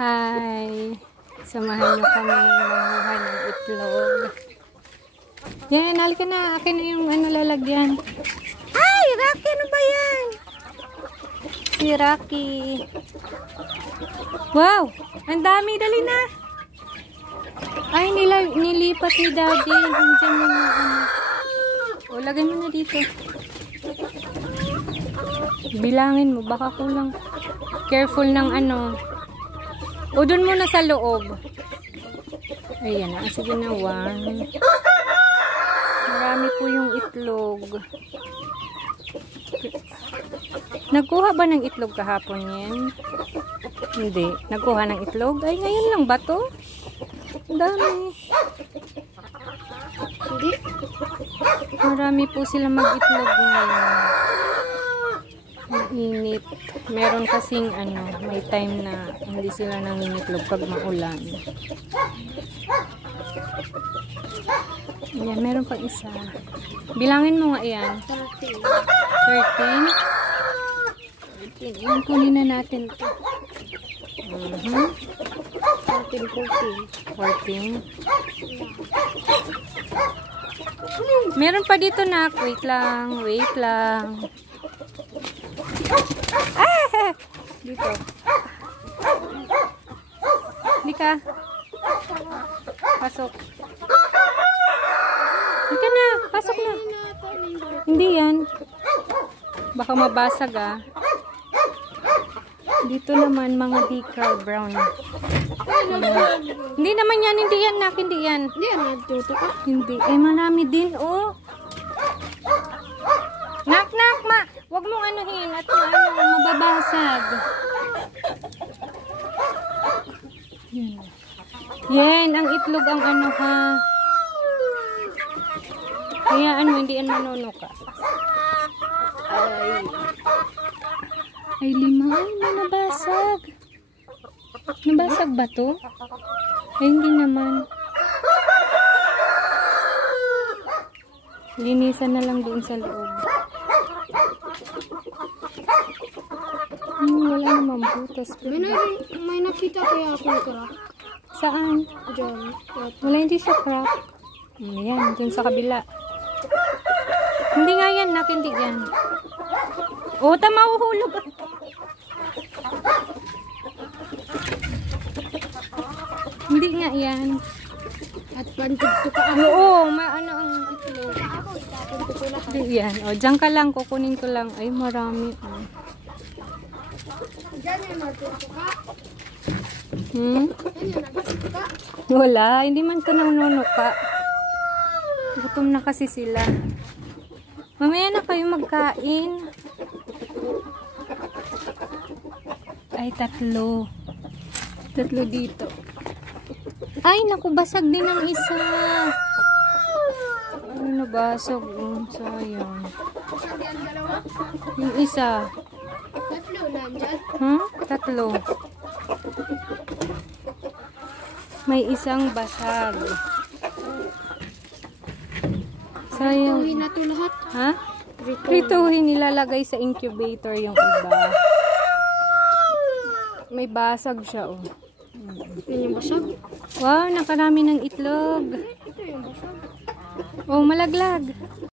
Hi! Samahan nyo kami manguha ng itlog. Yan, halika na. Akin na yung lalagyan. Ay! Rocky! Ano ba yan? Si Rocky. Wow! Ang dami! Dali na! Ay, nilipat ni Daddy. Nandiyan mo na. O, lagay mo na dito. Bilangin mo. Baka kulang. Careful ng ano. O, dun muna sa loob. Ayan na. Sige na, 1. Marami po yung itlog. Nagkuha ba ng itlog kahapon yan? Hindi. Nagkuha ng itlog? Ay, ngayon lang ba to? Ang dami. Hindi. Marami po sila mag-itlog ngayon. Mainit. Meron kasing may time na hindi sila nangingitlog pag maulan. Ayan, meron pang isa. Bilangin mo nga yan. 13. 13? 13. Yan, kunin na natin ito. 14. 14. Meron pa dito na. Wait lang. Wait lang. Ah! Dito. Hindi ka. Pasok. Hindi ka na. Pasok na. Hindi yan. Baka mabasag ah. Dito naman mga decal brown. Hindi naman yan. Hindi yan nak. Hindi yan. Hindi yan. Hindi. Eh marami din oh. Nak ma. Huwag mong anuhin at mababasag. Yan. Yan, ang itlog ang ha. Kaya hindi yan manunuka. Ay 5. Ay, nabasag. Nabasag ba to? Ay, hindi naman. Linisan na lang doon sa loob. Wala naman butas. May nakita kaya akong crack. Saan? Diyan. Wala, hindi siya crack. Ayan, dyan sa kabila. Hindi nga yan, nak, hindi yan. O, mahuhulog. Hindi nga yan. At pantigto ka. Oo, ano ang itlog. Hindi yan. O, dyan ka lang, kukunin ko lang. Ay, marami. Diyan yung nagtuto ka. Hmm? Diyan yung nagtuto ka. Wala, hindi man ito nanunuka. Gutom na kasi sila. Mamaya na kayo magkain. Ay, 3. 3 dito. Ay, naku, basag din ang isa. Ano, nabasag. Sayang. Yung isa. 3 nandyan. 3. May isang basag. Sayang. Prituhin na ito lahat. Ha? Prituhin, nilalagay sa incubator yung iba. May basag siya, oh. Yan yung basag. Wow, nakarami ng itlog. Ito yung basag. Oh, malaglag.